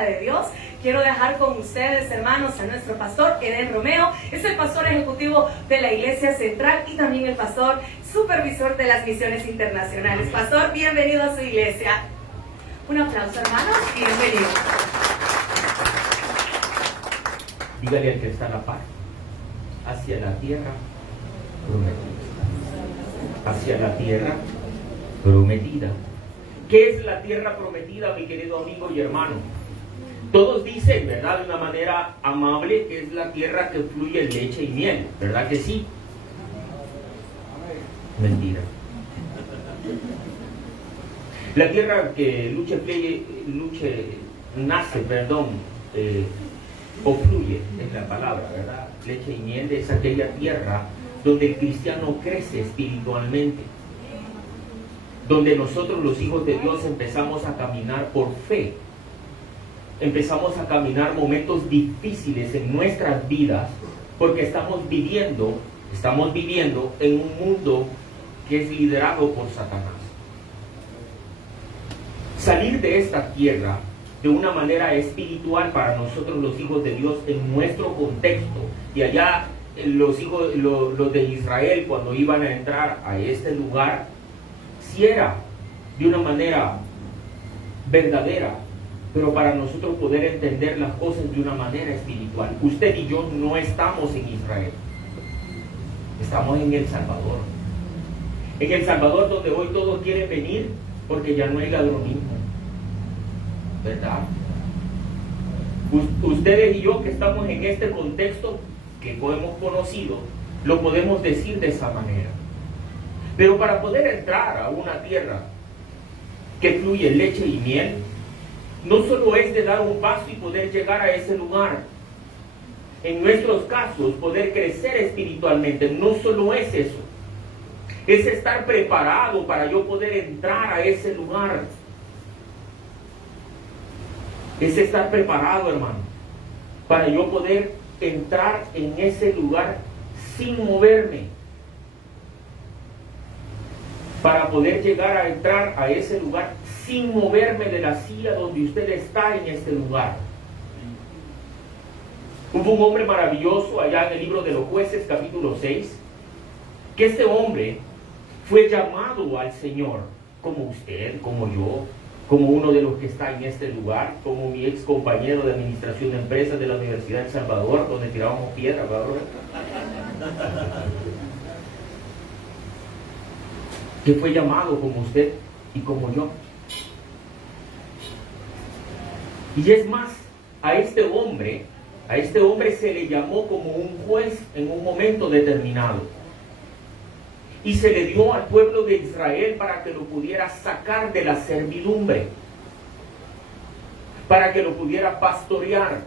palabra de Dios. Quiero dejar con ustedes, hermanos, a nuestro pastor Eden Romeo. Es el pastor ejecutivo de la Iglesia Central y también el pastor supervisor de las misiones internacionales. Pastor, bienvenido a su iglesia. Un aplauso, hermanos, y bienvenido. Dígale al que está a la par, hacia la tierra prometida. Hacia la tierra prometida. ¿Qué es la tierra prometida, mi querido amigo y hermano? Todos dicen, ¿verdad?, de una manera amable, que es la tierra que fluye leche y miel, ¿verdad que sí? Mentira. La tierra que nace, o fluye, es la palabra, ¿verdad? Leche y miel es aquella tierra donde el cristiano crece espiritualmente, donde nosotros los hijos de Dios empezamos a caminar por fe, empezamos a caminar momentos difíciles en nuestras vidas, porque estamos viviendo en un mundo que es liderado por Satanás. Salir de esta tierra de una manera espiritual para nosotros los hijos de Dios en nuestro contexto, y allá los de Israel, cuando iban a entrar a este lugar, si era de una manera verdadera, pero para nosotros poder entender las cosas de una manera espiritual. Usted y yo no estamos en Israel, estamos en El Salvador. En El Salvador, donde hoy todos quieren venir porque ya no hay ladronismo, ¿verdad? Ustedes y yo que estamos en este contexto que hemos conocido, lo podemos decir de esa manera. Pero para poder entrar a una tierra que fluye leche y miel, no solo es de dar un paso y poder llegar a ese lugar. En nuestros casos, poder crecer espiritualmente, no solo es eso. Es estar preparado para yo poder entrar a ese lugar. Es estar preparado, hermano, para yo poder entrar en ese lugar sin moverme. Para poder llegar a entrar a ese lugar sin moverme de la silla donde usted está en este lugar. Hubo un hombre maravilloso allá en el libro de los Jueces, capítulo 6, que este hombre fue llamado al Señor, como usted, como yo, como uno de los que está en este lugar, como mi ex compañero de administración de empresas de la Universidad de El Salvador, donde tirábamos piedra, ¿verdad? Que fue llamado como usted y como yo. Y es más, a este hombre se le llamó como un juez en un momento determinado. Y se le dio al pueblo de Israel para que lo pudiera sacar de la servidumbre, para que lo pudiera pastorear.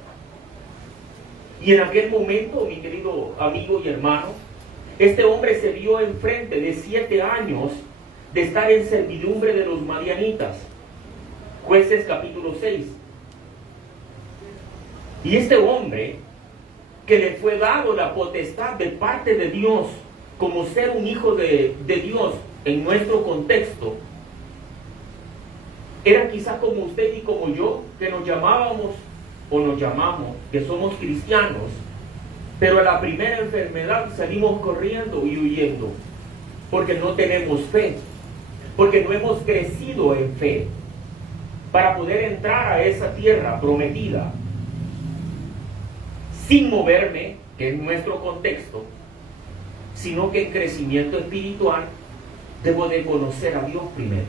Y en aquel momento, mi querido amigo y hermano, este hombre se vio enfrente de 7 años de estar en servidumbre de los madianitas. Jueces capítulo 6. Y este hombre, que le fue dado la potestad de parte de Dios, como ser un hijo de Dios en nuestro contexto, era quizá como usted y como yo, que nos llamábamos o nos llamamos, que somos cristianos, pero a la primera enfermedad salimos corriendo y huyendo, porque no tenemos fe, porque no hemos crecido en fe, para poder entrar a esa tierra prometida, sin moverme, que es nuestro contexto, sino que en crecimiento espiritual debo de conocer a Dios primero.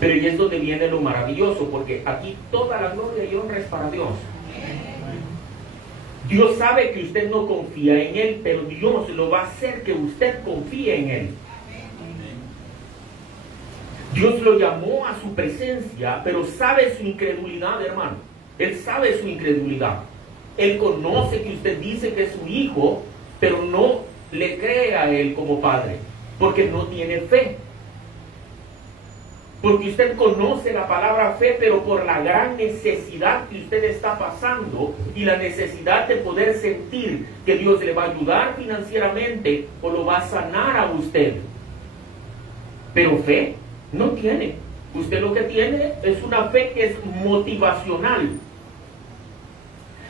Pero y es donde viene lo maravilloso, porque aquí toda la gloria y honra es para Dios. Dios sabe que usted no confía en Él, pero Dios lo va a hacer que usted confíe en Él. Dios lo llamó a su presencia, pero sabe su incredulidad, hermano. Él sabe su incredulidad. Él conoce que usted dice que es su hijo, pero no le cree a Él como padre, porque no tiene fe. Porque usted conoce la palabra fe, pero por la gran necesidad que usted está pasando y la necesidad de poder sentir que Dios le va a ayudar financieramente o lo va a sanar a usted. Pero fe no tiene. Usted lo que tiene es una fe que es motivacional.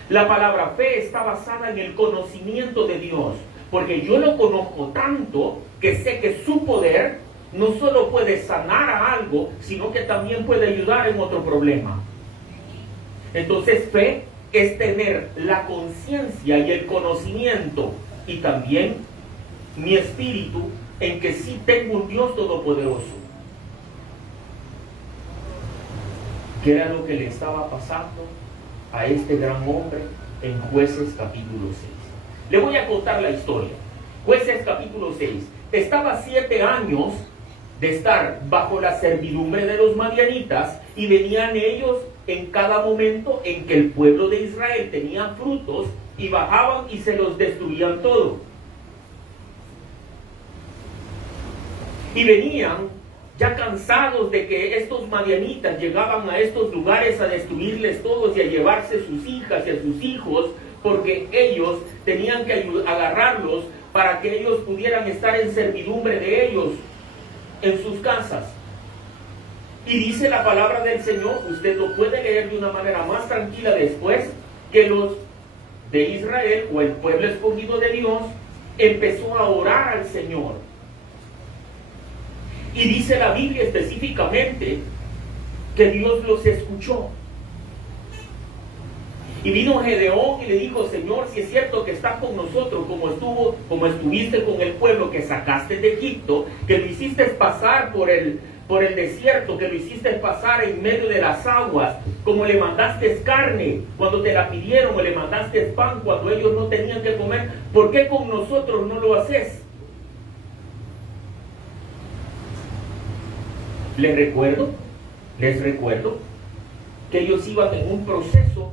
La palabra fe está basada en el conocimiento de Dios, porque yo lo conozco tanto que sé que su poder no solo puede sanar a algo, sino que también puede ayudar en otro problema. Entonces fe es tener la conciencia y el conocimiento y también mi espíritu en que sí tengo un Dios todopoderoso. ¿Qué era lo que le estaba pasando a este gran hombre en Jueces capítulo 6? Le voy a contar la historia. Jueces capítulo 6. Estaba 7 años de estar bajo la servidumbre de los madianitas y venían ellos en cada momento en que el pueblo de Israel tenía frutos y bajaban y se los destruían todo. Y venían ya cansados de que estos madianitas llegaban a estos lugares a destruirles todos y a llevarse sus hijas y a sus hijos, porque ellos tenían que agarrarlos para que ellos pudieran estar en servidumbre de ellos en sus casas. Y dice la palabra del Señor, usted lo puede leer de una manera más tranquila después, que los de Israel o el pueblo escogido de Dios empezó a orar al Señor. Y dice la Biblia específicamente que Dios los escuchó. Y vino Gedeón y le dijo: Señor, si es cierto que estás con nosotros, como estuviste con el pueblo que sacaste de Egipto, que lo hiciste pasar por el desierto, que lo hiciste pasar en medio de las aguas, como le mandaste carne cuando te la pidieron, o le mandaste pan cuando ellos no tenían que comer, ¿por qué con nosotros no lo haces? Les recuerdo que ellos iban en un proceso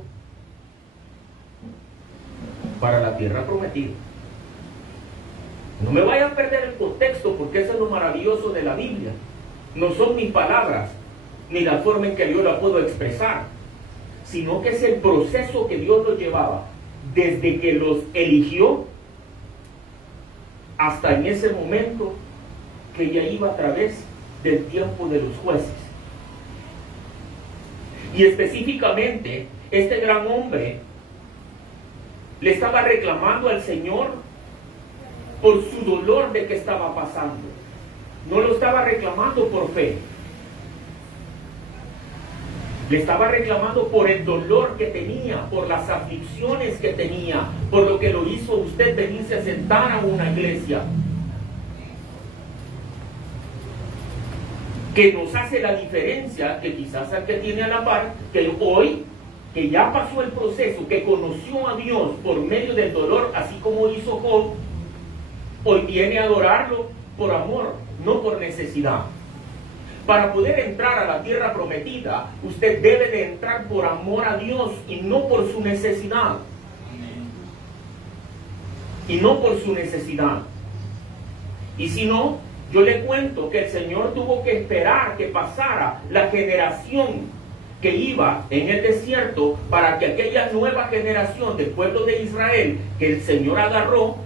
para la tierra prometida. No me vayan a perder el contexto, porque eso es lo maravilloso de la Biblia. No son mis palabras, ni la forma en que yo la puedo expresar, sino que es el proceso que Dios los llevaba desde que los eligió hasta en ese momento que ya iba a través del tiempo de los jueces. Y específicamente este gran hombre le estaba reclamando al Señor por su dolor de que estaba pasando. No lo estaba reclamando por fe, le estaba reclamando por el dolor que tenía, por las aflicciones que tenía, por lo que lo hizo usted venirse a sentar a una iglesia. Que nos hace la diferencia, que quizás al que tiene a la par, que hoy, que ya pasó el proceso, que conoció a Dios por medio del dolor, así como hizo Job, hoy viene a adorarlo por amor, no por necesidad. Para poder entrar a la tierra prometida, usted debe de entrar por amor a Dios y no por su necesidad. Y no por su necesidad. Y si no, yo le cuento que el Señor tuvo que esperar que pasara la generación que iba en el desierto para que aquella nueva generación del pueblo de Israel que el Señor agarró,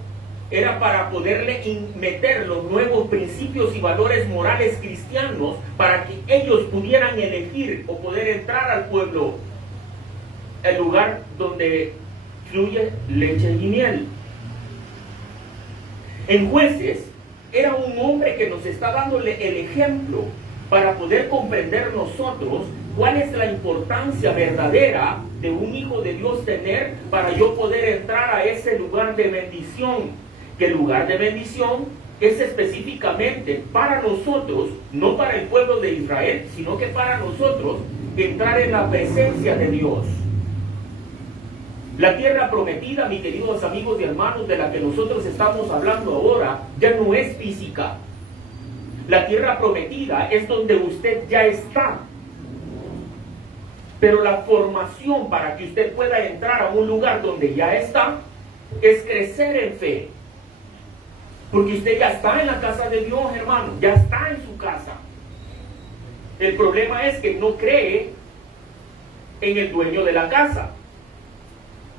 era para poderle meter los nuevos principios y valores morales cristianos para que ellos pudieran elegir o poder entrar al pueblo, el lugar donde fluye leche y miel. En Jueces era un hombre que nos está dándole el ejemplo para poder comprender nosotros cuál es la importancia verdadera de un hijo de Dios tener para yo poder entrar a ese lugar de bendición. Que el lugar de bendición es específicamente para nosotros, no para el pueblo de Israel, sino que para nosotros entrar en la presencia de Dios. La tierra prometida, mis queridos amigos y hermanos, de la que nosotros estamos hablando ahora, ya no es física. La tierra prometida es donde usted ya está. Pero la formación para que usted pueda entrar a un lugar donde ya está, es crecer en fe. Porque usted ya está en la casa de Dios, hermano, ya está en su casa. El problema es que no cree en el dueño de la casa,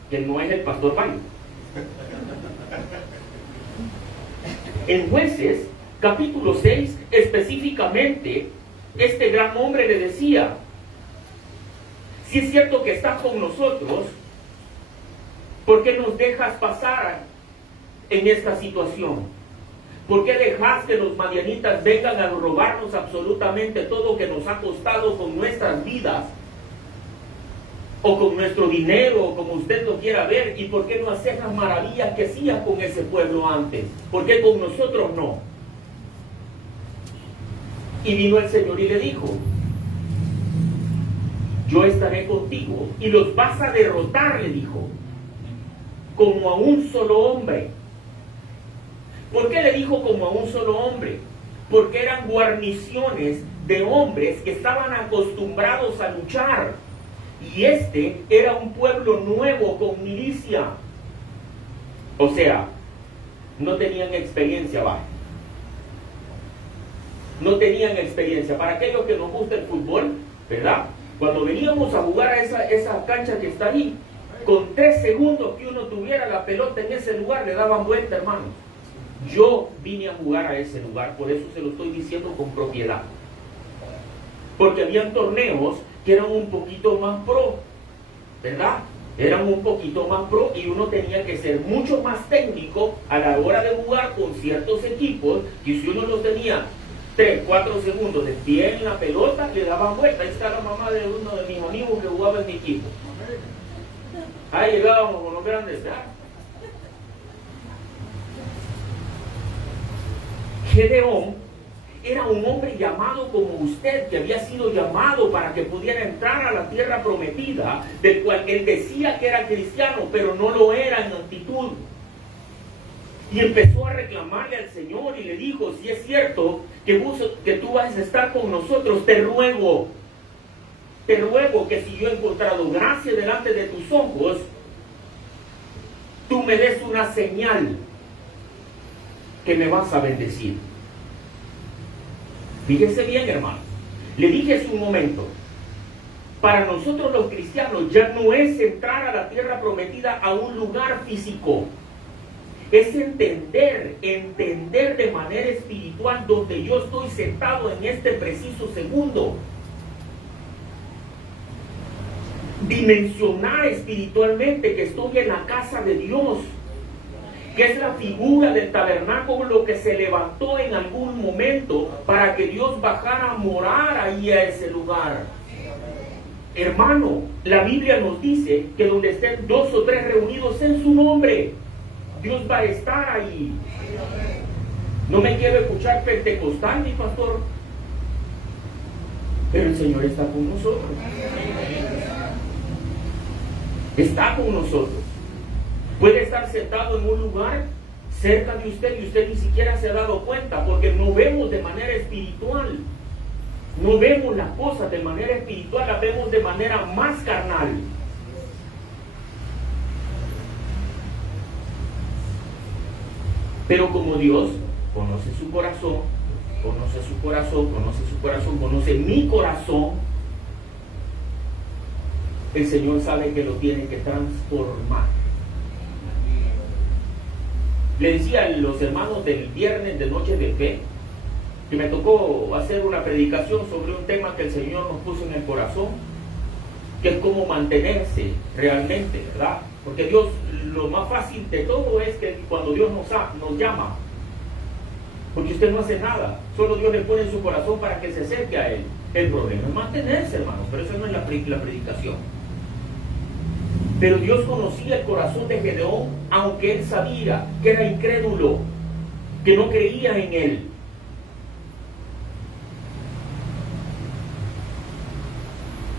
que no es el pastor Mario. En Jueces, capítulo 6, específicamente, este gran hombre le decía: si es cierto que estás con nosotros, ¿por qué nos dejas pasar en esta situación? ¿Por qué dejas que los madianitas vengan a robarnos absolutamente todo que nos ha costado con nuestras vidas? O con nuestro dinero, o como usted lo quiera ver. ¿Y por qué no hacer las maravillas que hacías con ese pueblo antes? ¿Por qué con nosotros no? Y vino el Señor y le dijo: yo estaré contigo y los vas a derrotar, le dijo, como a un solo hombre. ¿Por qué le dijo como a un solo hombre? Porque eran guarniciones de hombres que estaban acostumbrados a luchar. Y este era un pueblo nuevo con milicia. O sea, no tenían experiencia, va. No tenían experiencia. Para aquellos que nos gusta el fútbol, ¿verdad? Cuando veníamos a jugar a esa cancha que está ahí, con 3 segundos que uno tuviera la pelota en ese lugar, le daban vuelta, hermano. Yo vine a jugar a ese lugar, por eso se lo estoy diciendo con propiedad. Porque habían torneos que eran un poquito más pro, ¿verdad? Eran un poquito más pro y uno tenía que ser mucho más técnico a la hora de jugar con ciertos equipos, que si uno los tenía 3, 4 segundos de pie en la pelota, le daban vuelta. Ahí está la mamá de uno de mis amigos que jugaba en mi equipo. Ahí llegábamos con los grandes, ¿verdad? Gedeón era un hombre llamado como usted, que había sido llamado para que pudiera entrar a la tierra prometida, del cual él decía que era cristiano, pero no lo era en actitud. Y empezó a reclamarle al Señor y le dijo: si es cierto que tú vas a estar con nosotros, te ruego que si yo he encontrado gracia delante de tus ojos, tú me des una señal que me vas a bendecir. Fíjese bien, hermano. Le dije hace un momento, para nosotros los cristianos ya no es entrar a la tierra prometida a un lugar físico. Es entender de manera espiritual donde yo estoy sentado en este preciso segundo. Dimensionar espiritualmente que estoy en la casa de Dios, que es la figura del tabernáculo que se levantó en algún momento para que Dios bajara a morar ahí a ese lugar. Hermano, la Biblia nos dice que donde estén 2 o 3 reunidos en su nombre, Dios va a estar ahí. No me quiero escuchar pentecostal, mi pastor, pero el Señor está con nosotros. Está con nosotros. Puede estar sentado en un lugar cerca de usted y usted ni siquiera se ha dado cuenta, porque no vemos de manera espiritual. No vemos las cosas de manera espiritual, las vemos de manera más carnal. Pero como Dios conoce su corazón, conoce mi corazón, el Señor sabe que lo tiene que transformar. Le decía a los hermanos del viernes de Noche de Fe que me tocó hacer una predicación sobre un tema que el Señor nos puso en el corazón, que es cómo mantenerse realmente, ¿verdad? Porque Dios, lo más fácil de todo es que cuando Dios nos llama, porque usted no hace nada, solo Dios le pone en su corazón para que se acerque a Él. El problema es mantenerse, hermanos, pero eso no es la predicación. Pero Dios conocía el corazón de Gedeón, aunque él sabía que era incrédulo, que no creía en él.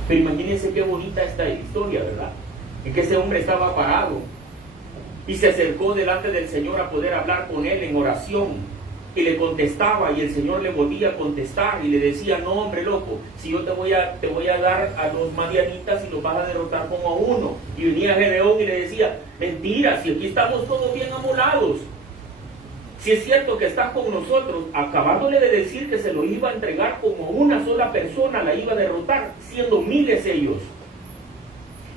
Pero imagínense qué bonita esta historia, ¿verdad? En que ese hombre estaba parado y se acercó delante del Señor a poder hablar con él en oración. Y le contestaba y el Señor le volvía a contestar y le decía: no, hombre loco, si yo te voy a dar a los madianitas y los vas a derrotar como a uno. Y venía Gedeón y le decía: mentira, si aquí estamos todos bien amolados, si es cierto que estás con nosotros, acabándole de decir que se lo iba a entregar como una sola persona, la iba a derrotar, siendo miles ellos.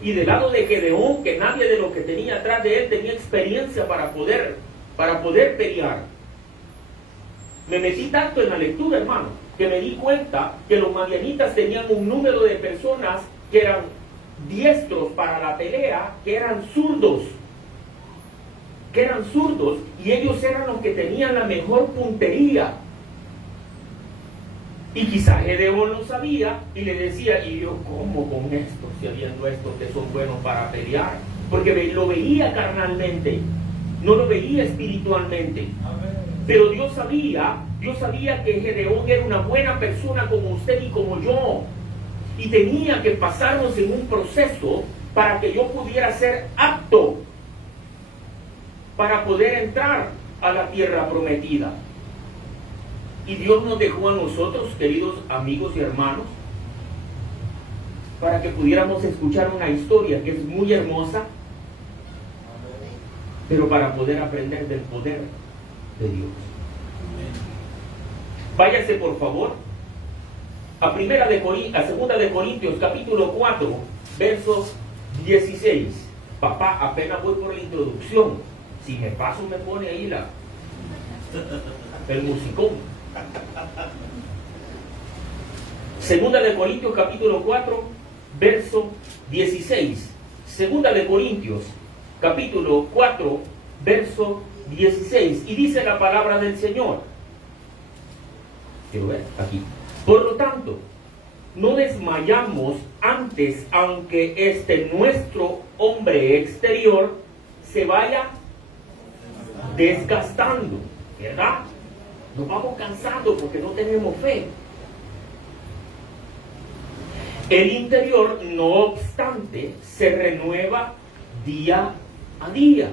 Y del lado de Gedeón, que nadie de los que tenía atrás de él tenía experiencia para poder pelear. Me metí tanto en la lectura, hermano, que me di cuenta que los madianitas tenían un número de personas que eran diestros para la pelea, que eran zurdos, y ellos eran los que tenían la mejor puntería. Y quizás Gedeón lo sabía y le decía, y yo, ¿cómo con estos, si habiendo estos que son buenos para pelear? Porque lo veía carnalmente, no lo veía espiritualmente. Pero Dios sabía que Gedeón era una buena persona como usted y como yo. Y tenía que pasarnos en un proceso para que yo pudiera ser apto para poder entrar a la tierra prometida. Y Dios nos dejó a nosotros, queridos amigos y hermanos, para que pudiéramos escuchar una historia que es muy hermosa, pero para poder aprender del poder de Dios. Váyase por favor a 2 de Corintios capítulo 4 verso 16. Papá, apenas voy por la introducción. Si me paso me pone ahí el musicón. 2 de Corintios capítulo 4 verso 16. 2 de Corintios capítulo 4 verso 16. Y dice la palabra del Señor. Quiero ver aquí. Por lo tanto, no desmayamos antes, aunque nuestro hombre exterior se vaya desgastando, ¿verdad? Nos vamos cansando porque no tenemos fe. El interior, no obstante, se renueva día a día.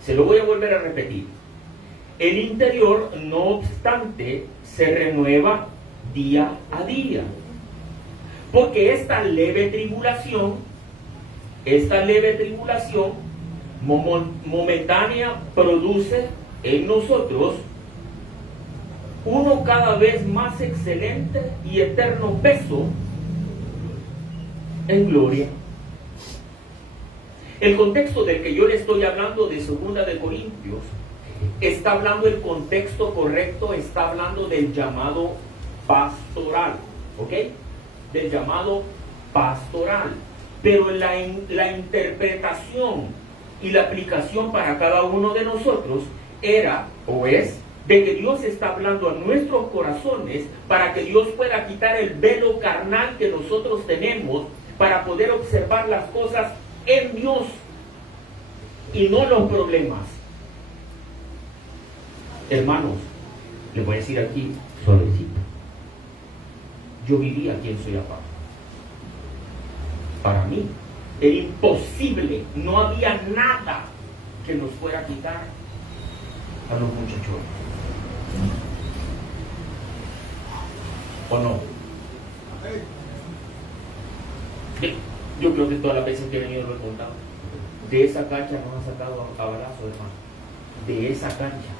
Se lo voy a volver a repetir. El interior, no obstante, se renueva día a día. Porque esta leve tribulación momentánea produce en nosotros uno cada vez más excelente y eterno peso en gloria. El contexto del que yo le estoy hablando de 2 de Corintios está hablando el contexto correcto, está hablando del llamado pastoral, ¿ok? Del llamado pastoral. Pero la interpretación y la aplicación para cada uno de nosotros era o es de que Dios está hablando a nuestros corazones para que Dios pueda quitar el velo carnal que nosotros tenemos para poder observar las cosas en Dios y no los problemas. Hermanos, les voy a decir aquí suavecito. Yo vivía quien soy aparte. Para mí era imposible, no había nada que nos fuera a quitar a los muchachos. ¿O no? Yo creo que todas las veces que he venido lo he contado. De esa cancha nos han sacado a balazo, hermano. De esa cancha.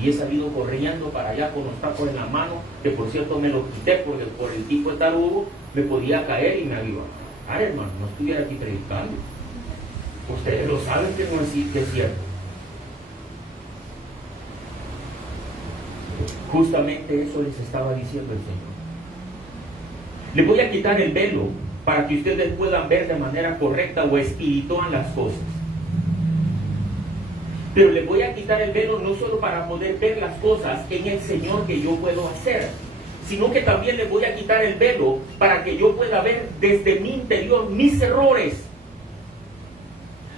Y he salido corriendo para allá con los tacos en la mano, que por cierto me los quité porque por el tipo de tarugo me podía caer y me iba. Ahora, hermano, no estuviera aquí predicando. Ustedes lo saben que no es, que es cierto. Justamente eso les estaba diciendo el Señor. Les voy a quitar el velo para que ustedes puedan ver de manera correcta o espiritual las cosas. Pero les voy a quitar el velo no solo para poder ver las cosas en el Señor que yo puedo hacer, sino que también les voy a quitar el velo para que yo pueda ver desde mi interior mis errores.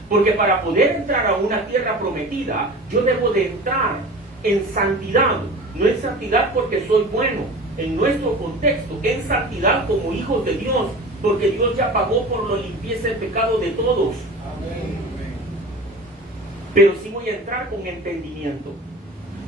Porque para poder entrar a una tierra prometida, yo debo de entrar en santidad. No en santidad porque soy bueno, en nuestro contexto, en santidad como hijos de Dios, porque Dios ya pagó por la limpieza del pecado de todos. Amén. Pero sí voy a entrar con entendimiento.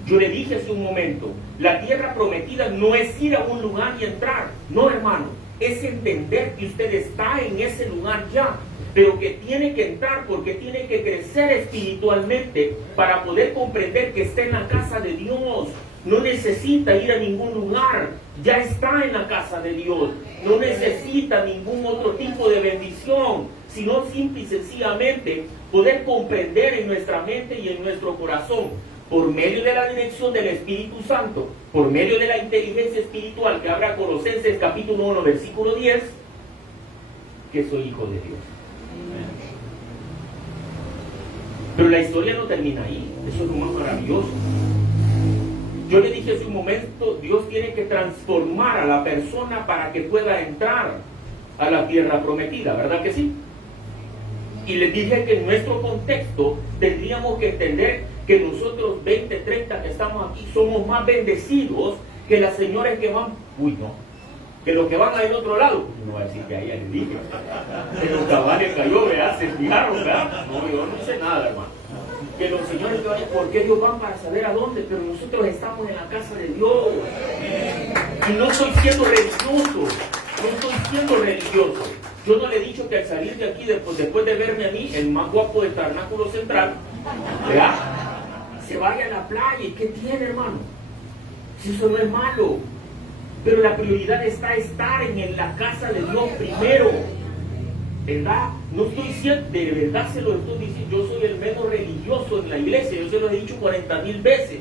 Yo le dije hace un momento, la tierra prometida no es ir a un lugar y entrar. No, hermano, es entender que usted está en ese lugar ya, pero que tiene que entrar porque tiene que crecer espiritualmente para poder comprender que está en la casa de Dios. No necesita ir a ningún lugar, ya está en la casa de Dios. No necesita ningún otro tipo de bendición, sino simple y sencillamente poder comprender en nuestra mente y en nuestro corazón. por medio de la dirección del Espíritu Santo, por medio de la inteligencia espiritual que habla Colosenses capítulo 1, versículo 10, que soy hijo de Dios. Pero la historia no termina ahí. Eso es lo más maravilloso. Yo le dije hace un momento, Dios tiene que transformar a la persona para que pueda entrar a la tierra prometida, ¿verdad que sí? Y les dije que en nuestro contexto tendríamos que entender que nosotros 20, 30 que estamos aquí somos más bendecidos que las señoras que van, que los que van al otro lado. No voy a decir que a ella le dije, pero cabal le cayó, ¿verdad? Se fijaron, ¿verdad? No, yo no hice nada, hermano. Que los señores que vayan, porque ellos van para saber a dónde, pero nosotros estamos en la casa de Dios. Y no estoy siendo religioso. Yo no le he dicho que al salir de aquí, después de verme a mí, el más guapo del Tabernáculo Central, ¿verdad? Se vaya a la playa. ¿Y qué tiene, hermano? Si eso no es malo. Pero la prioridad está estar en la casa de Dios primero. ¿Verdad? No estoy diciendo, de verdad se lo estoy diciendo, yo soy el menos religioso en la iglesia, yo se lo he dicho 40,000 veces.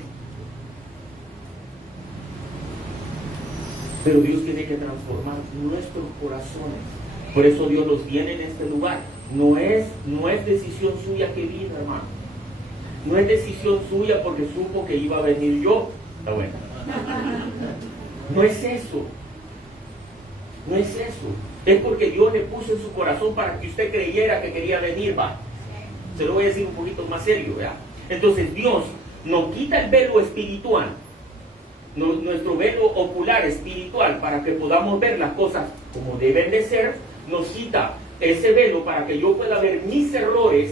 Pero Dios tiene que transformar nuestros corazones. Por eso Dios los tiene en este lugar. No es decisión suya que vino, hermano. No es decisión suya porque supo que iba a venir yo. Está bueno. No es eso. No es eso. Es porque Dios le puso en su corazón para que usted creyera que quería venir, va. Se lo voy a decir un poquito más serio, ¿verdad? Entonces Dios nos quita el velo espiritual, nuestro velo ocular espiritual, para que podamos ver las cosas como deben de ser. Nos quita ese velo para que yo pueda ver mis errores,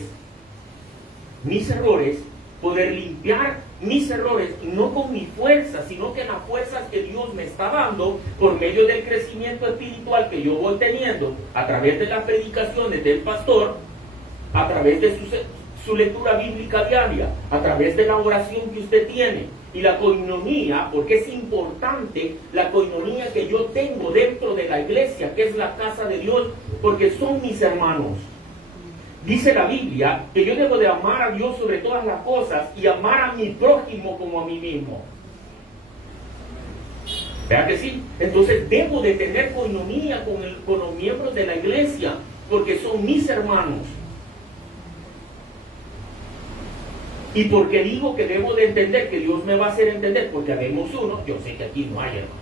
poder limpiar mis errores, no con mi fuerza, sino que las fuerzas que Dios me está dando por medio del crecimiento espiritual que yo voy teniendo a través de las predicaciones del pastor, a través de su lectura bíblica diaria, a través de la oración que usted tiene y la coinonía, porque es importante la coinonía que yo tengo dentro de la iglesia, que es la casa de Dios, porque son mis hermanos. Dice la Biblia que yo debo de amar a Dios sobre todas las cosas y amar a mi prójimo como a mí mismo. ¿Verdad que sí? Entonces debo de tener coinonía con los miembros de la iglesia, porque son mis hermanos. ¿Y por qué digo que debo de entender, que Dios me va a hacer entender? Porque habemos uno, yo sé que aquí no hay, hermano.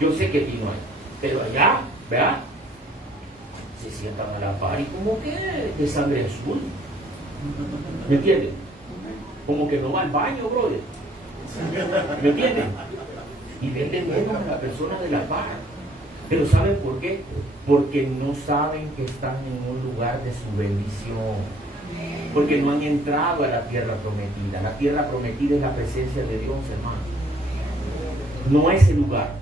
Yo sé que aquí no hay. Pero allá, ¿verdad? Se sientan a la par y como que de sangre azul. ¿Me entienden? Como que no va al baño, brother. ¿Me entienden? Y venden menos a la persona de la par. Pero ¿saben por qué? Porque no saben que están en un lugar de su bendición. Porque no han entrado a la tierra prometida. La tierra prometida es la presencia de Dios, hermano. No es el lugar.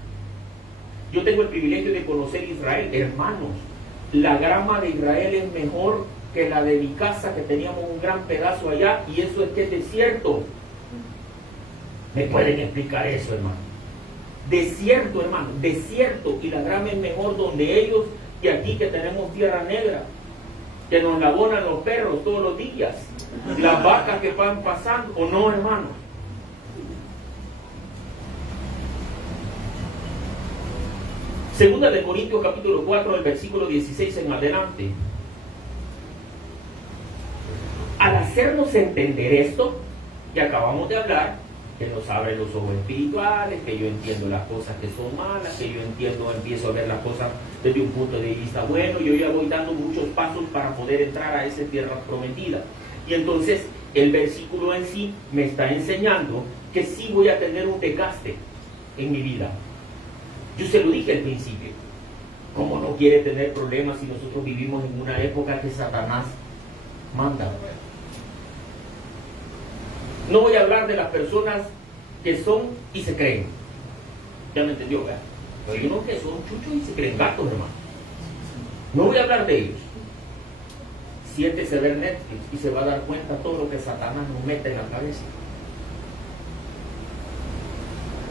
Yo tengo el privilegio de conocer Israel, hermanos. La grama de Israel es mejor que la de mi casa, que teníamos un gran pedazo allá, y eso es que es desierto. ¿Me pueden explicar eso, hermano? Desierto, hermano, desierto, y la grama es mejor donde ellos que aquí, que tenemos tierra negra, que nos la abonan los perros todos los días, las vacas que van pasando, ¿o no, hermano? Segunda de Corintios capítulo 4, el versículo 16 en adelante. Al hacernos entender esto, que acabamos de hablar, que nos abre los ojos espirituales, que yo entiendo las cosas que son malas, que yo empiezo a ver las cosas desde un punto de vista bueno, yo ya voy dando muchos pasos para poder entrar a esa tierra prometida. Y entonces el versículo en sí me está enseñando que sí voy a tener un desgaste en mi vida. Yo se lo dije al principio. ¿Cómo no quiere tener problemas si nosotros vivimos en una época que Satanás manda? No voy a hablar de las personas que son y se creen. Ya me entendió, ¿verdad? Pero hay unos que son chuchos y se creen gatos, hermano. No voy a hablar de ellos. Siéntese a ver Netflix y se va a dar cuenta todo lo que Satanás nos mete en la cabeza.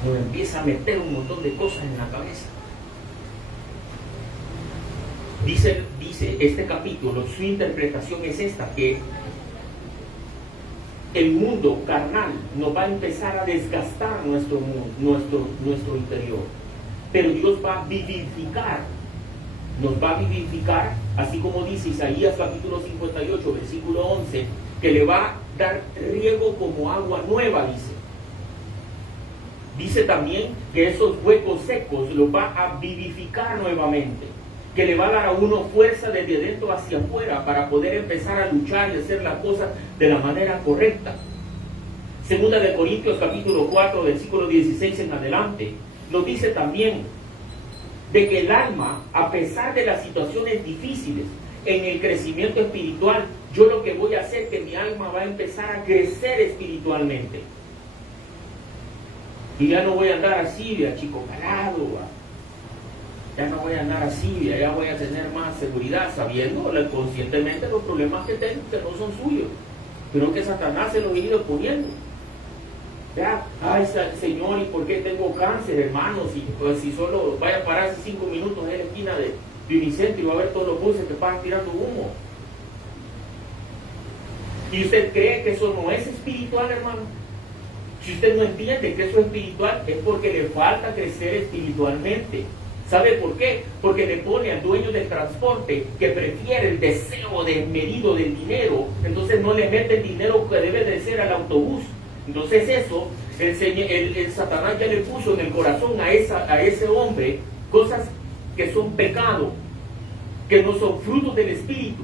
Nos empieza a meter un montón de cosas en la cabeza. Dice este capítulo, su interpretación es esta, que el mundo carnal nos va a empezar a desgastar nuestro interior. Pero Dios va a vivificar, nos va a vivificar, así como dice Isaías capítulo 58, versículo 11, que le va a dar riego como agua nueva, dice. Dice también que esos huecos secos los va a vivificar nuevamente, que le va a dar a uno fuerza desde dentro hacia afuera para poder empezar a luchar y hacer las cosas de la manera correcta. Segunda de Corintios capítulo 4, versículo 16 en adelante, nos dice también de que el alma, a pesar de las situaciones difíciles, en el crecimiento espiritual, yo lo que voy a hacer es que mi alma va a empezar a crecer espiritualmente. Y ya no voy a andar así, chico calado, ya no voy a andar así, ya voy a tener más seguridad, sabiendo conscientemente los problemas que tengo, que no son suyos, pero que Satanás se los ha ido poniendo. Ya, ay Señor, ¿y por qué tengo cáncer, hermanos? Si solo vaya a pararse 5 minutos en la esquina de Unicentro y va a ver todos los buses que pasan tirando humo. ¿Y usted cree que eso no es espiritual, hermano? Si usted no entiende que eso es espiritual, es porque le falta crecer espiritualmente. ¿Sabe por qué? Porque le pone al dueño del transporte que prefiere el deseo desmedido del dinero, entonces no le mete el dinero que debe de ser al autobús. Entonces eso, el Satanás ya le puso en el corazón a ese hombre cosas que son pecado, que no son frutos del Espíritu,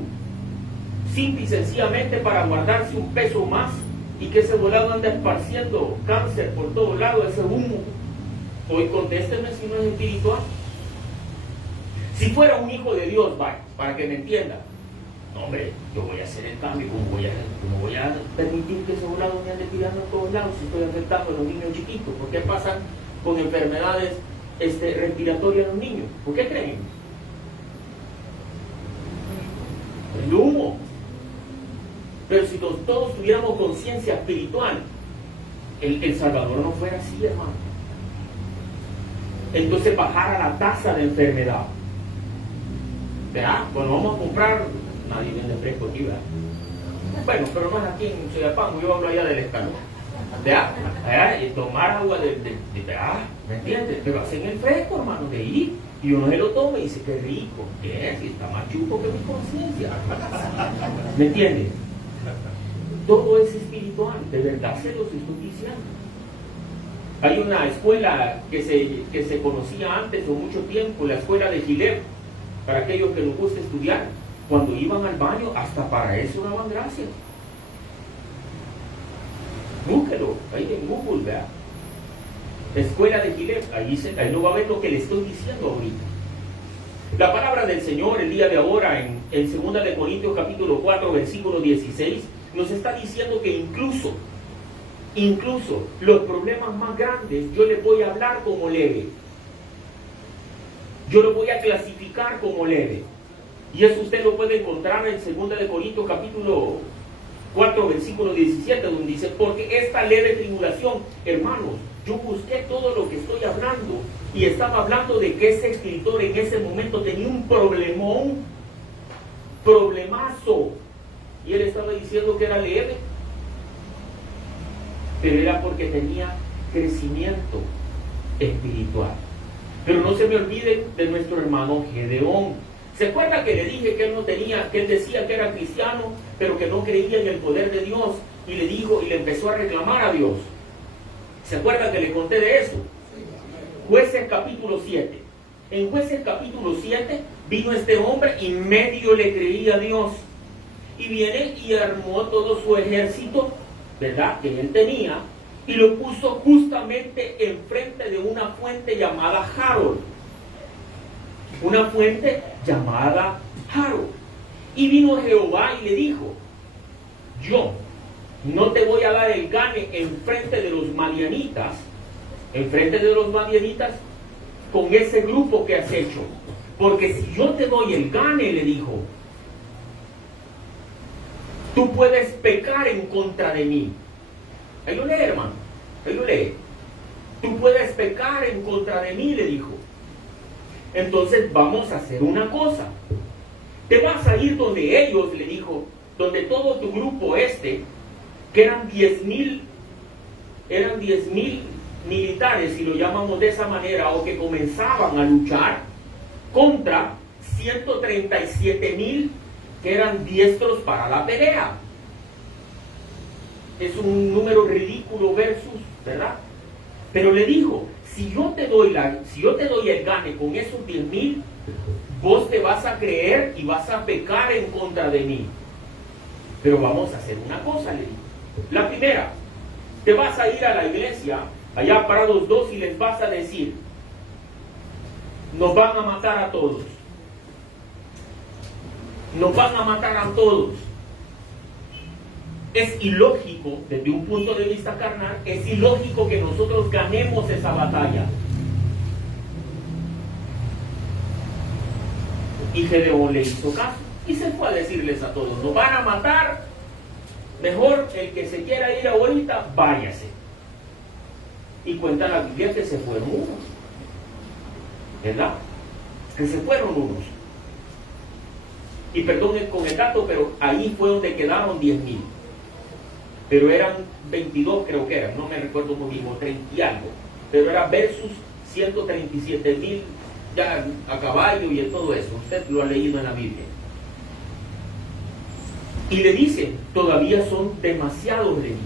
simple y sencillamente para guardarse un peso más y que ese volado anda esparciendo cáncer por todos lados, ese humo. Hoy contésteme si no es espiritual. Si fuera un hijo de Dios, vaya, para que me entienda, no, hombre, yo voy a hacer el cambio, ¿cómo voy a permitir que ese volado me ande tirando a todos lados si estoy afectando a los niños chiquitos? ¿Por qué pasan con enfermedades respiratorias los niños? ¿Por qué creen? El humo. Pero si todos tuviéramos conciencia espiritual, el Salvador no fuera así, hermano. Entonces bajara la tasa de enfermedad. ¿Verdad? Cuando vamos a comprar, nadie vende fresco aquí, ¿verdad? Bueno, pero no es aquí en Soyapango, yo hablo allá del escalón. ¿Verdad? Y tomar agua ¿verdad? ¿Me entiendes? Pero hacen el fresco, hermano, de ahí. Y uno se lo toma y dice, qué rico. ¿Qué? Si está más chupo que mi conciencia. ¿Me entiendes? Todo es espiritual, de verdad se los estoy diciendo. Hay una escuela que se conocía antes o mucho tiempo, la escuela de Gilep, para aquellos que les gusta estudiar. Cuando iban al baño, hasta para eso daban gracias. Búsquelo, ahí en Google, ¿verdad? Escuela de Gilep, ahí no va a ver lo que le estoy diciendo ahorita. La palabra del Señor el día de ahora en 2 de Corintios capítulo 4 versículo 16 nos está diciendo que incluso los problemas más grandes yo les voy a hablar como leve. Yo lo voy a clasificar como leve. Y eso usted lo puede encontrar en 2 de Corintios capítulo 4 versículo 17, donde dice, porque esta leve tribulación, hermanos, yo busqué todo lo que estoy hablando y estaba hablando de que ese escritor en ese momento tenía un problemazo, y él estaba diciendo que era leve, pero era porque tenía crecimiento espiritual. Pero no se me olviden de nuestro hermano Gedeón. ¿Se acuerda que le dije que él decía que era cristiano, pero que no creía en el poder de Dios? Y le empezó a reclamar a Dios. ¿Se acuerda que le conté de eso? Jueces capítulo 7. En Jueces capítulo 7 vino este hombre y medio le creía a Dios. Y viene y armó todo su ejército, ¿verdad?, que él tenía, y lo puso justamente enfrente de una fuente llamada Harold. Una fuente llamada Harold. Y vino Jehová y le dijo, yo no te voy a dar el gane enfrente de los madianitas, con ese grupo que has hecho. Porque si yo te doy el gane, le dijo, tú puedes pecar en contra de mí. Ahí lo lee, hermano. Ahí lo lee. Tú puedes pecar en contra de mí, le dijo. Entonces vamos a hacer una cosa. Te vas a ir donde ellos, le dijo, donde todo tu grupo que eran 10,000 militares, si lo llamamos de esa manera, o que comenzaban a luchar contra 137,000 que eran diestros para la pelea. Es un número ridículo versus, ¿verdad? Pero le dijo, si yo te doy el gane con esos 10,000, vos te vas a creer y vas a pecar en contra de mí. Pero vamos a hacer una cosa, le dijo. La primera, te vas a ir a la iglesia, allá parados dos, y les vas a decir, nos van a matar a todos. Nos van a matar a todos. Es ilógico, desde un punto de vista carnal, es ilógico que nosotros ganemos esa batalla. Y Gedeón le hizo caso y se fue a decirles a todos, nos van a matar, mejor el que se quiera ir ahorita, váyase. Y cuenta la Biblia que se fueron unos, ¿verdad? Que se fueron unos. Y perdonen con el dato, pero ahí fue donde quedaron 10,000. Pero eran 22, creo que eran, no me recuerdo muy bien, o 30 y algo. Pero era versus 137,000 ya a caballo y en todo eso. Usted lo ha leído en la Biblia. Y le dice, todavía son demasiados, le dijo.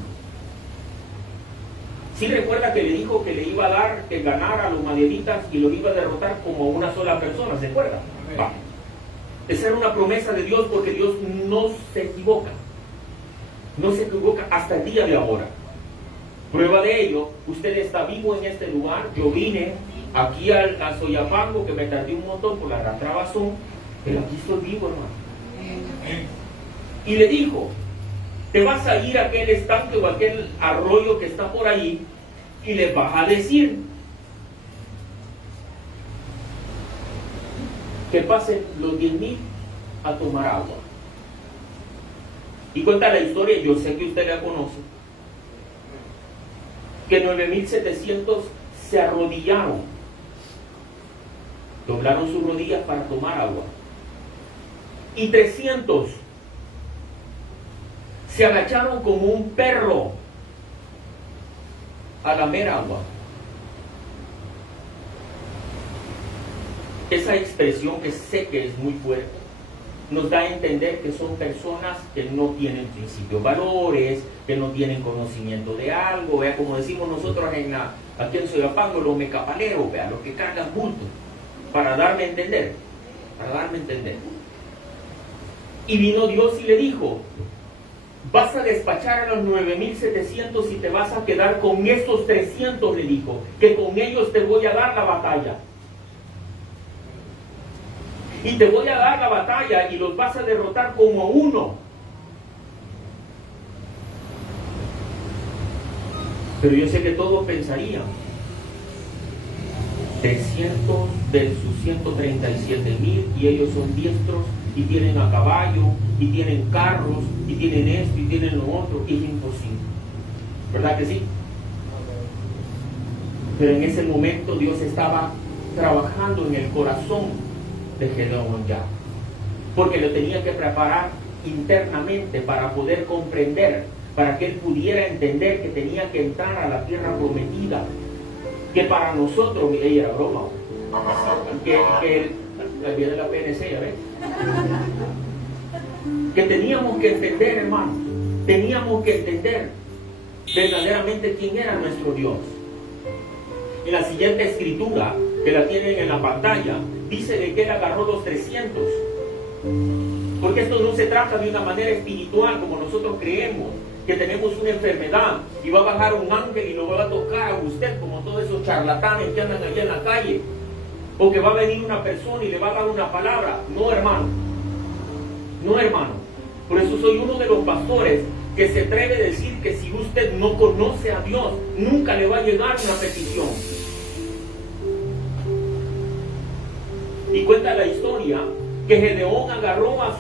Sí, recuerda que le dijo que le iba a dar, que ganara a los madianitas y los iba a derrotar como una sola persona, ¿se acuerda? Va. Esa era una promesa de Dios, porque Dios no se equivoca. No se equivoca hasta el día de ahora. Prueba de ello, usted está vivo en este lugar. Yo vine aquí a Soyapango, que me tardé un montón por la trabazón, pero aquí estoy vivo, hermano. Y le dijo, te vas a ir a aquel estanque o a aquel arroyo que está por ahí y les vas a decir que pasen los 10,000 a tomar agua. Y cuenta la historia, yo sé que usted la conoce, que 9,700 se arrodillaron, doblaron sus rodillas para tomar agua, y 300 se agacharon como un perro a lamer agua. Esa expresión, que sé que es muy fuerte, nos da a entender que son personas que no tienen principios, valores, que no tienen conocimiento de algo, vea, como decimos nosotros aquí en Soyapango, los mecapaleros, vea, los que cargan bultos, para darme a entender, Y vino Dios y le dijo, vas a despachar a los 9,700 y te vas a quedar con estos 300, le dijo, que con ellos te voy a dar la batalla. Y te voy a dar la batalla y los vas a derrotar como uno. Pero yo sé que todos pensarían, 300 versus 137,000, y ellos son diestros y tienen a caballo y tienen carros y tienen esto y tienen lo otro, y es imposible. ¿Verdad que sí? Pero en ese momento Dios estaba trabajando en el corazón de Gedeón ya, porque lo tenía que preparar internamente para poder comprender, para que él pudiera entender que tenía que entrar a la tierra prometida, que para nosotros, ella era broma, que viene la PNC, ya ves, que teníamos que entender, hermano, teníamos que entender verdaderamente quién era nuestro Dios. En la siguiente escritura, que la tienen en la pantalla, dice de que él agarró los 300, porque esto no se trata de una manera espiritual como nosotros creemos, que tenemos una enfermedad y va a bajar un ángel y lo va a tocar a usted, como todos esos charlatanes que andan allá en la calle, o que va a venir una persona y le va a dar una palabra. No, hermano, no, hermano. Por eso soy uno de los pastores que se atreve a decir que si usted no conoce a Dios, nunca le va a llegar una petición. Y cuenta la historia que Gedeón agarró a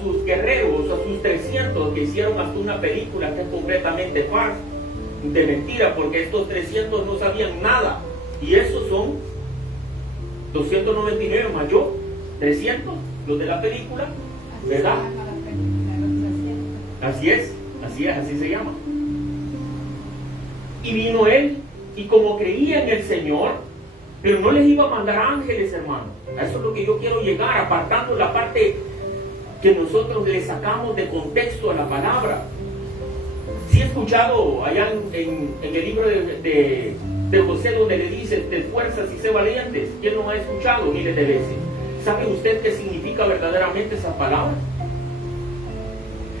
sus guerreros, a sus 300, que hicieron hasta una película que es completamente falsa, de mentira, porque estos 300 no sabían nada. Y esos son 299 más yo, 300, los de la película, ¿verdad? Así Así es, así se llama. Y vino él, y como creía en el Señor, pero no les iba a mandar ángeles, hermano. A eso es lo que yo quiero llegar, apartando la parte que nosotros le sacamos de contexto a la palabra. Sí he escuchado allá en el libro de José, donde le dice: te esfuerzas y sé valientes. ¿Quién no ha escuchado miles de veces? ¿Sabe usted qué significa verdaderamente esa palabra?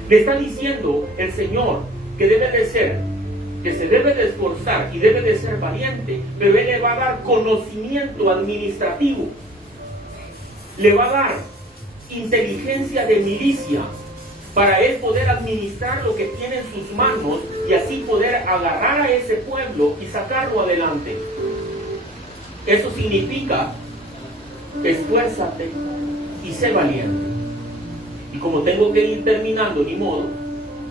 Le está diciendo el Señor que debe de ser, que se debe de esforzar y debe de ser valiente, pero Él le va a dar conocimiento administrativo, le va a dar inteligencia de milicia para Él poder administrar lo que tiene en sus manos y así poder agarrar a ese pueblo y sacarlo adelante. Eso significa: esfuérzate y sé valiente. Y como tengo que ir terminando, ni modo,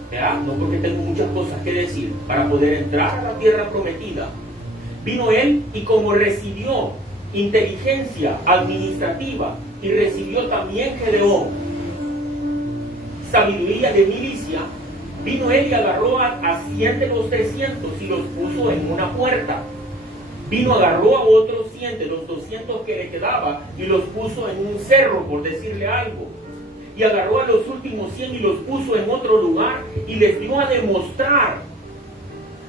¿verdad? No, porque tengo muchas cosas que decir, para poder entrar a la tierra prometida. Vino él, y como recibió inteligencia administrativa y recibió también Gedeón sabiduría de milicia, vino él y agarró a 100 de los 300 y los puso en una puerta. Vino, agarró a otros 100 de los 200 que le quedaba y los puso en un cerro, por decirle algo. Y agarró a los últimos 100 y los puso en otro lugar y les dio a demostrar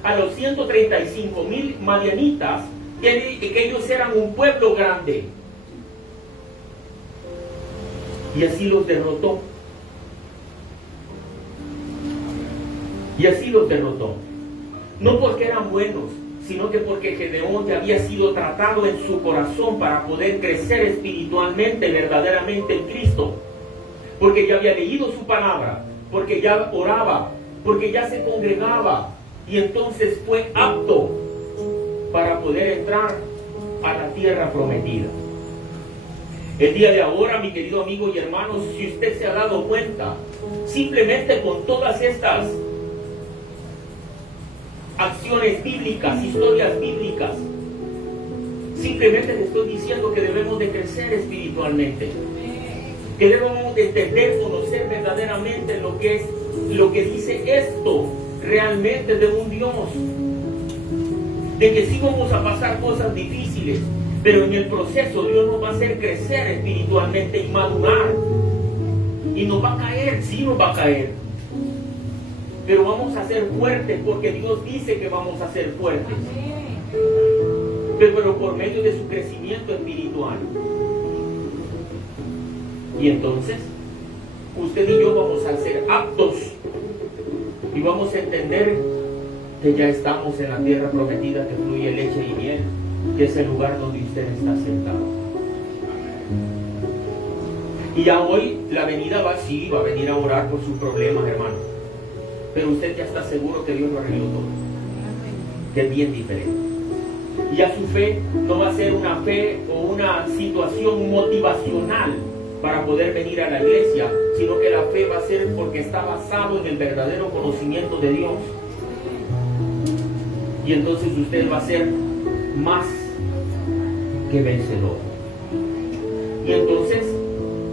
a los 135,000 madianitas que ellos eran un pueblo grande. Y así los derrotó. Y así los derrotó. No porque eran buenos, sino que porque Gedeón ya había sido tratado en su corazón para poder crecer espiritualmente, verdaderamente en Cristo. Porque ya había leído su palabra, porque ya oraba, porque ya se congregaba, y entonces fue apto para poder entrar a la tierra prometida. El día de ahora, mi querido amigo y hermano, si usted se ha dado cuenta, simplemente con todas estas acciones bíblicas, historias bíblicas, simplemente le estoy diciendo que debemos de crecer espiritualmente, que debemos de entender, conocer verdaderamente lo que dice esto realmente de un Dios, de que sí vamos a pasar cosas difíciles, pero en el proceso Dios nos va a hacer crecer espiritualmente y madurar, y nos va a caer, sí nos va a caer, pero vamos a ser fuertes porque Dios dice que vamos a ser fuertes, pero por medio de su crecimiento espiritual. Y entonces usted y yo vamos a ser aptos y vamos a entender que ya estamos en la tierra prometida, que fluye leche y miel, que es el lugar donde usted está sentado. Y ya hoy la venida va a venir a orar por sus problemas, hermano, pero usted ya está seguro que Dios lo arregló todo, que es bien diferente. Y ya su fe no va a ser una fe o una situación motivacional para poder venir a la iglesia, sino que la fe va a ser porque está basado en el verdadero conocimiento de Dios. Y entonces usted va a ser más que vencedor. Y entonces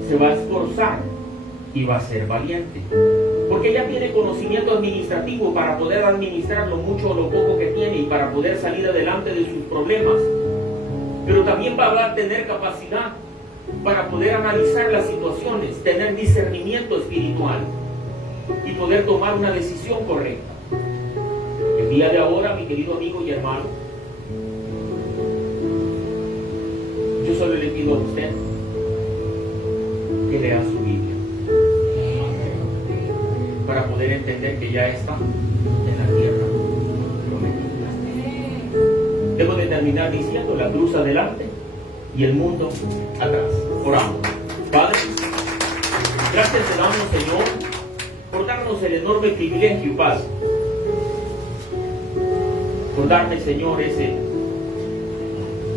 se va a esforzar y va a ser valiente, porque ya tiene conocimiento administrativo para poder administrar lo mucho o lo poco que tiene y para poder salir adelante de sus problemas. Pero también va a tener capacidad para poder analizar las situaciones, tener discernimiento espiritual y poder tomar una decisión correcta. El día de ahora, mi querido amigo y hermano, yo solo le pido a usted que lea su Biblia para poder entender que ya está en la tierra prometida. Debo de terminar diciendo: la cruz adelante y el mundo atrás. Oramos. Padre, gracias te damos, Señor, por darnos el enorme privilegio y paz, por darme, Señor, ese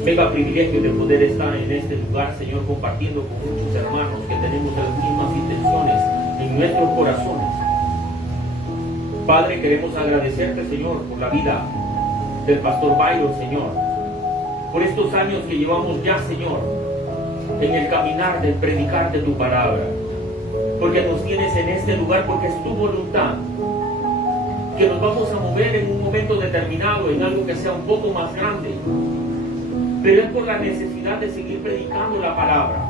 mega privilegio de poder estar en este lugar, Señor, compartiendo con muchos hermanos que tenemos las mismas intenciones en nuestros corazones. Padre, queremos agradecerte, Señor, por la vida del pastor Byron, Señor, por estos años que llevamos ya, Señor, en el caminar del predicar de tu palabra, porque nos tienes en este lugar, porque es tu voluntad que nos vamos a mover en un momento determinado, en algo que sea un poco más grande. Pero es por la necesidad de seguir predicando la palabra.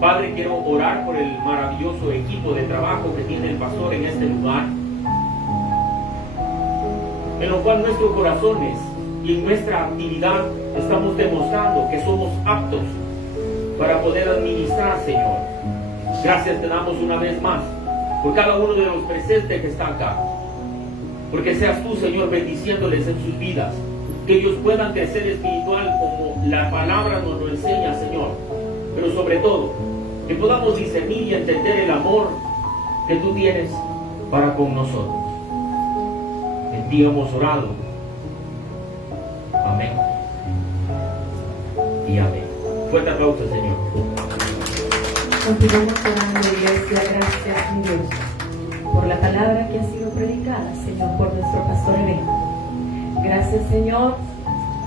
Padre, quiero orar por el maravilloso equipo de trabajo que tiene el pastor en este lugar, en lo cual nuestros corazones y en nuestra actividad estamos demostrando que somos aptos para poder administrar, Señor. Gracias te damos una vez más por cada uno de los presentes que está acá, porque seas tú, Señor, bendiciéndoles en sus vidas, que ellos puedan crecer espiritual como la palabra nos lo enseña, Señor, pero sobre todo que podamos discernir y entender el amor que tú tienes para con nosotros. En ti hemos orado. Amén y amén. Fuerte aplauso, Señor. Continuamos orando, iglesia. Gracias, mi Dios, por la palabra que ha sido predicada, Señor, por nuestro pastor Edén. Gracias, Señor,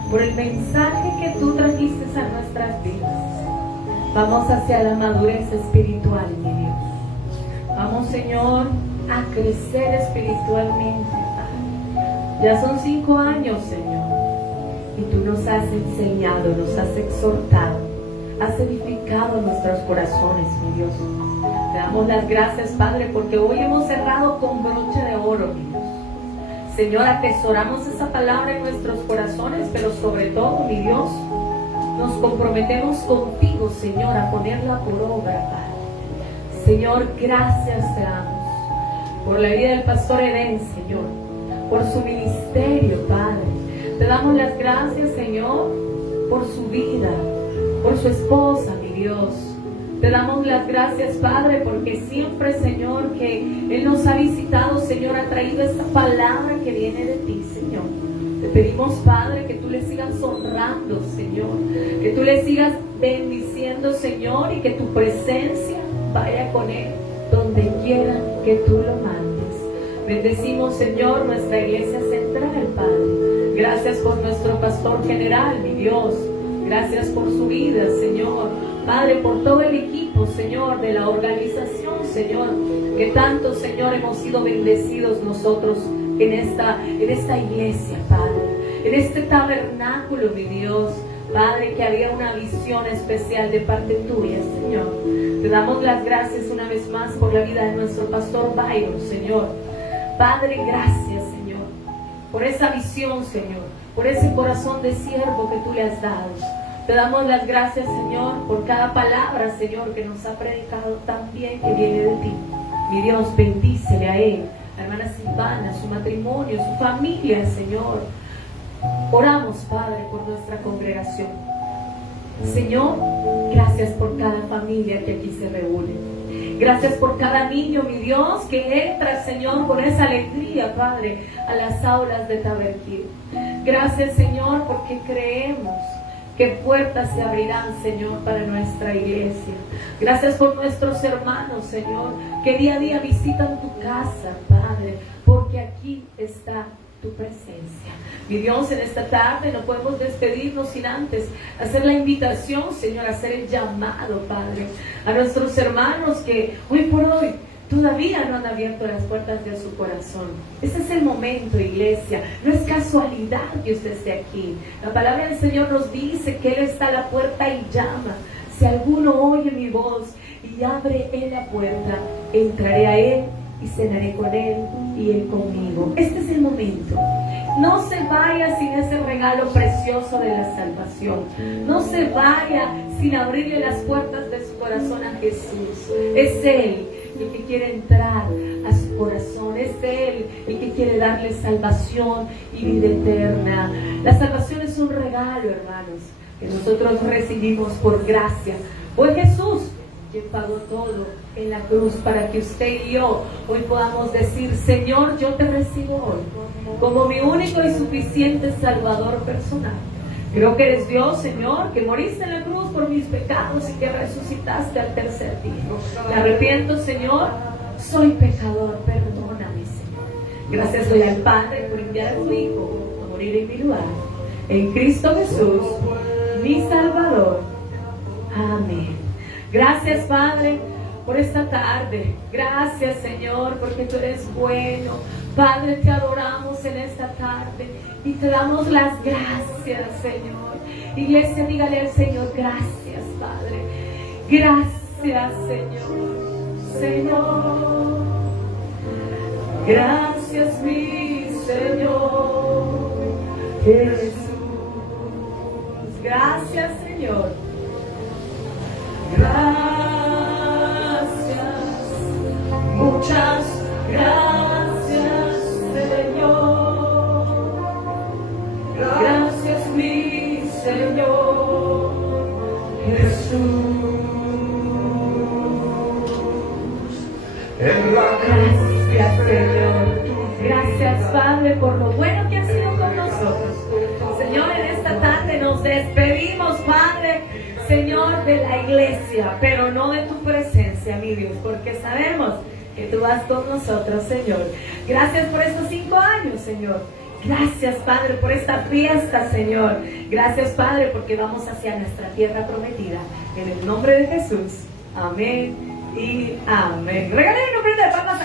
por el mensaje que tú trajiste a nuestras vidas. Vamos hacia la madurez espiritual, mi Dios. Vamos, Señor, a crecer espiritualmente, Padre. Ya son 5 años, Señor, y tú nos has enseñado, nos has exhortado, has edificado nuestros corazones, mi Dios. Te damos las gracias, Padre, porque hoy hemos cerrado con broche de oro, mi Dios. Señor, atesoramos esa palabra en nuestros corazones, pero sobre todo, mi Dios, nos comprometemos contigo, Señor, a ponerla por obra, Padre. Señor, gracias te damos por la vida del pastor Edén, Señor, por su ministerio, Padre. Te damos las gracias, Señor, por su vida, por su esposa, mi Dios. Te damos las gracias, Padre, porque siempre, Señor, que Él nos ha visitado, Señor, ha traído esta palabra que viene de ti, Señor. Te pedimos, Padre, que tú le sigas honrando, Señor, que tú le sigas bendiciendo, Señor, y que tu presencia vaya con Él donde quiera que tú lo mandes. Bendecimos, Señor, nuestra iglesia central, Padre. Gracias por nuestro pastor general, mi Dios. Gracias por su vida, Señor. Padre, por todo el equipo, Señor, de la organización, Señor, que tanto, Señor, hemos sido bendecidos nosotros en esta iglesia, Padre, en este tabernáculo, mi Dios, Padre, que había una visión especial de parte tuya, Señor. Te damos las gracias una vez más por la vida de nuestro pastor Byron, Señor. Padre, gracias, Señor, por esa visión, Señor, por ese corazón de siervo que tú le has dado. Te damos las gracias, Señor, por cada palabra, Señor, que nos ha predicado tan bien, que viene de ti. Mi Dios, bendícele a él, a la hermana Silvana, su matrimonio, su familia, Señor. Oramos, Padre, por nuestra congregación. Señor, gracias por cada familia que aquí se reúne. Gracias por cada niño, mi Dios, que entra, Señor, con esa alegría, Padre, a las aulas de Taberquín. Gracias, Señor, porque creemos que puertas se abrirán, Señor, para nuestra iglesia. Gracias por nuestros hermanos, Señor, que día a día visitan tu casa, Padre, porque aquí está tu presencia. Mi Dios, en esta tarde no podemos despedirnos sin antes hacer la invitación, Señor, hacer el llamado, Padre, a nuestros hermanos que hoy por hoy todavía no han abierto las puertas de su corazón. Ese es el momento, iglesia. No es casualidad que usted esté aquí. La palabra del Señor nos dice que Él está a la puerta y llama. Si alguno oye mi voz y abre Él la puerta, entraré a Él y cenaré con Él y Él conmigo. Este es el momento. No se vaya sin ese regalo precioso de la salvación. No se vaya sin abrirle las puertas de su corazón a Jesús. Es Él el que quiere entrar a su corazón. Es Él el que quiere darle salvación y vida eterna. La salvación es un regalo, hermanos, que nosotros recibimos por gracia. Fue Jesús quien pagó todo en la cruz para que usted y yo hoy podamos decir: Señor, yo te recibo hoy como mi único y suficiente Salvador personal. Creo que eres Dios, Señor, que moriste en la cruz por mis pecados y que resucitaste al tercer día. Me arrepiento, Señor, soy pecador, perdóname, Señor. Gracias doy al Padre por enviar a tu Hijo a morir en mi lugar. En Cristo Jesús, mi Salvador. Amén. Gracias, Padre, por esta tarde. Gracias, Señor, porque tú eres bueno. Padre, te adoramos en esta tarde y te damos las gracias, Señor. Iglesia, dígale al Señor, gracias, Padre. Gracias, Señor. Señor. Gracias, mi Señor. Jesús. Gracias, Señor. Gracias. Muchas gracias, Señor. Gracias, mi Señor. Jesús. Gracias, Señor. Gracias, Padre, por lo bueno que has sido con nosotros. Señor, en esta tarde nos despedimos, Padre, Señor, de la iglesia, pero no de tu presencia, mi Dios, porque sabemos que tú vas con nosotros, Señor. Gracias por estos 5 años, Señor. Gracias, Padre, por esta fiesta, Señor. Gracias, Padre, porque vamos hacia nuestra tierra prometida. En el nombre de Jesús. Amén y amén. Regalen un nombre de palmas.